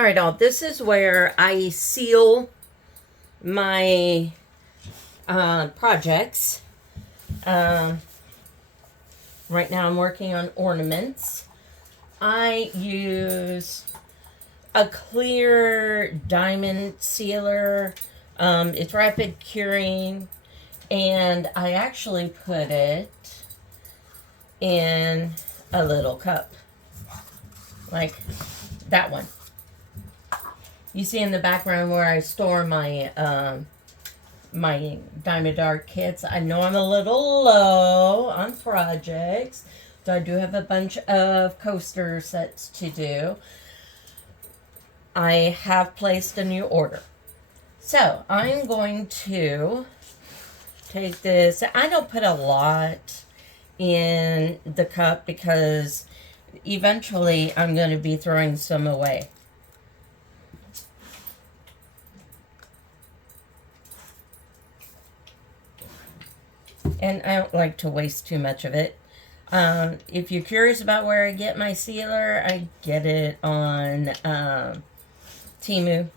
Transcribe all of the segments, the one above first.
All right, all. This is where I seal my projects. Um, right now I'm working on ornaments. I use a clear diamond sealer. It's rapid curing, and I actually put it in a little cup, like that one. You see in the background where I store my Diamond Art kits. I know I'm a little low on projects, so I do have a bunch of coaster sets to do. I have placed a new order. So I'm going to take this. I don't put a lot in the cup because eventually I'm going to be throwing some away. And I don't like to waste too much of it. If you're curious about where I get my sealer, I get it on Temu.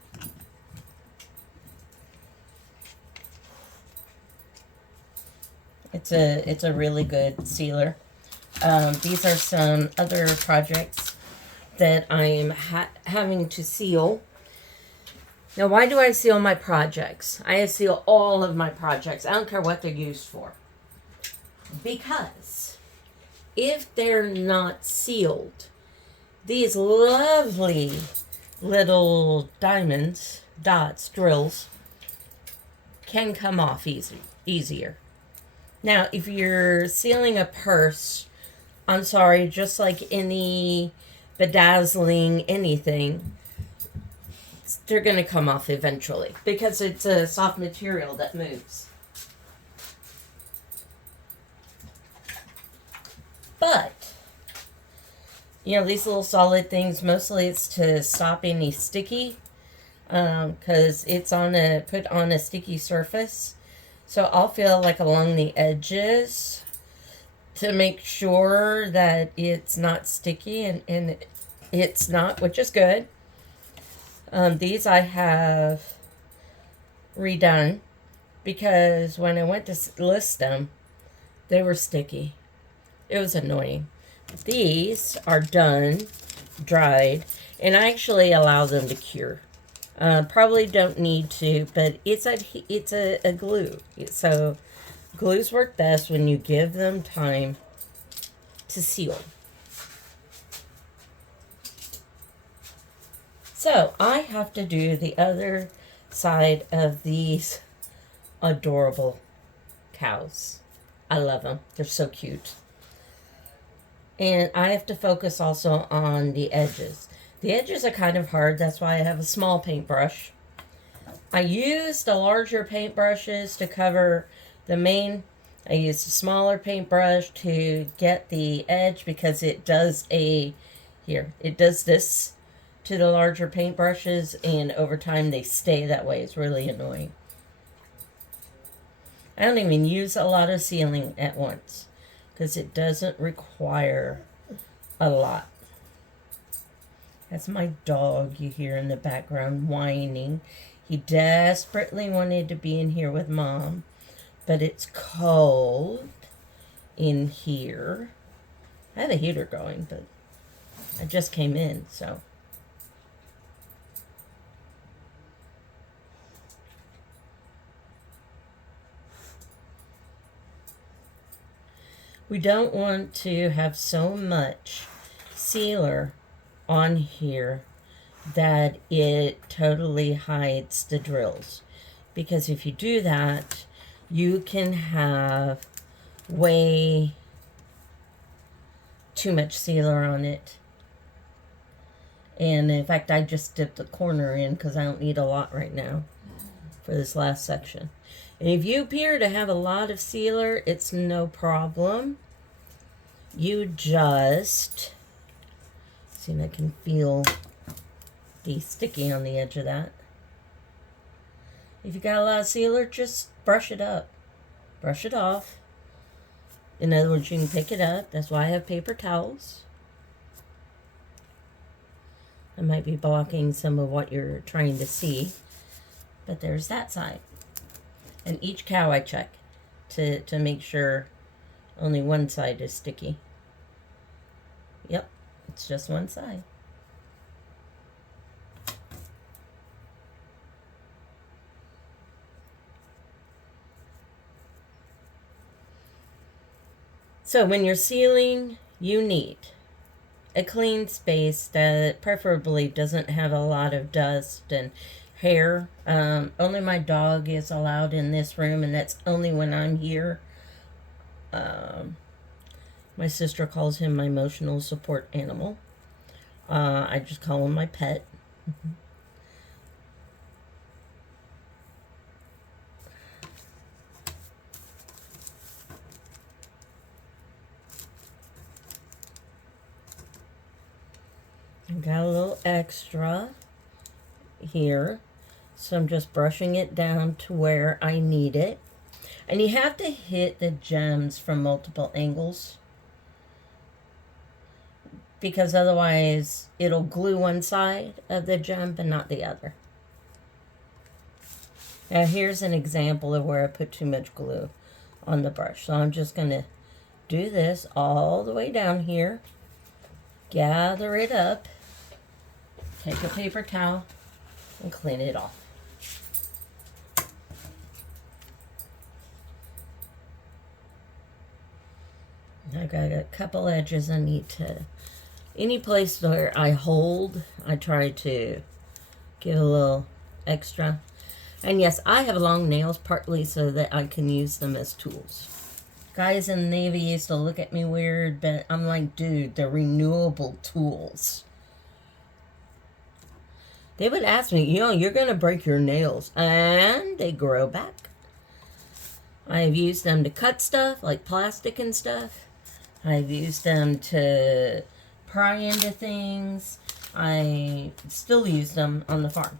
It's a really good sealer. These are some other projects that I am having to seal. Now, why do I seal my projects? I seal all of my projects. I don't care what they're used for. Because if they're not sealed, these lovely little diamonds, dots, drills, can come off easier. Now, if you're sealing a purse, I'm sorry, just like any bedazzling anything, they're going to come off eventually because it's a soft material that moves. But, these little solid things, mostly it's to stop any sticky, because it's put on a sticky surface. So I'll feel like along the edges to make sure that it's not sticky, and it's not, which is good. These I have redone because when I went to list them, they were sticky. It was annoying. These are done, dried, and I actually allow them to cure. Probably don't need to, but it's a glue. So glues work best when you give them time to seal. So I have to do the other side of these adorable cows. I love them. They're so cute. And I have to focus also on the edges. The edges are kind of hard. That's why I have a small paintbrush. I used the larger paintbrushes to cover the main. I used a smaller paintbrush to get the edge because it does it does this to the larger paintbrushes, and over time they stay that way. It's really annoying. I don't even use a lot of sealing at once because it doesn't require a lot. That's my dog you hear in the background whining. He desperately wanted to be in here with Mom, but it's cold in here. I have a heater going, but I just came in, so. We don't want to have so much sealer on here that it totally hides the drills. Because if you do that, you can have way too much sealer on it. And in fact, I just dipped the corner in because I don't need a lot right now for this last section. And if you appear to have a lot of sealer, it's no problem. You just, see if I can feel the sticky on the edge of that. If you got a lot of sealer, just brush it up. Brush it off. In other words, you can pick it up. That's why I have paper towels. I might be blocking some of what you're trying to see. But there's that side. And each cow I check to make sure only one side is sticky. Yep, it's just one side. So when you're sealing, you need a clean space that preferably doesn't have a lot of dust and hair. Only my dog is allowed in this room, and that's only when I'm here. My sister calls him my emotional support animal. I just call him my pet. I got a little extra here, so I'm just brushing it down to where I need it. And you have to hit the gems from multiple angles, because otherwise it'll glue one side of the gem but not the other. Now here's an example of where I put too much glue on the brush. So I'm just going to do this all the way down here, gather it up, take a paper towel, and clean it off. I got a couple edges I need to, any place where I hold, I try to give a little extra. And yes, I have long nails partly so that I can use them as tools. Guys in the Navy used to look at me weird, but I'm like, dude, they're renewable tools. They would ask me, you know, you're going to break your nails. And they grow back. I've used them to cut stuff, like plastic and stuff. I've used them to pry into things. I still use them on the farm.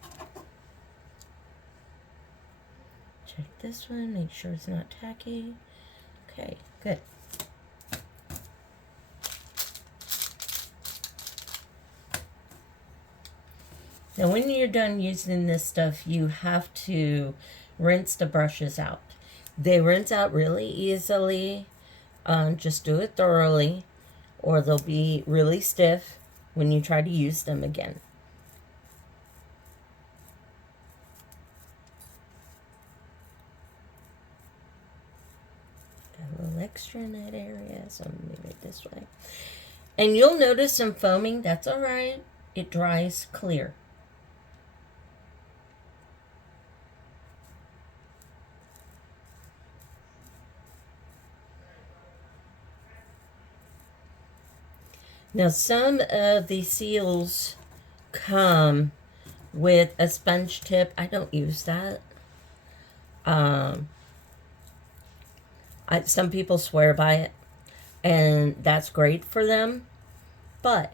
Check this one, make sure it's not tacky. Okay, good. Now when you're done using this stuff, you have to rinse the brushes out. They rinse out really easily. Just do it thoroughly, or they'll be really stiff when you try to use them again. Got a little extra in that area, so I'm going to move it this way. And you'll notice some foaming. That's all right. It dries clear. Now, some of the seals come with a sponge tip. I don't use that. Some people swear by it, and that's great for them. But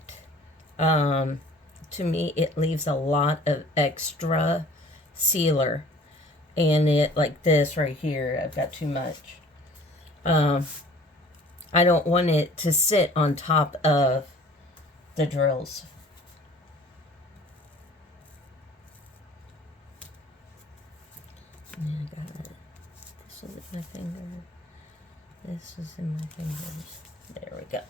to me, it leaves a lot of extra sealer. And it, like this right here, I've got too much. I don't want it to sit on top of the drills. And I got it. This is in my finger. This is in my fingers. There we go.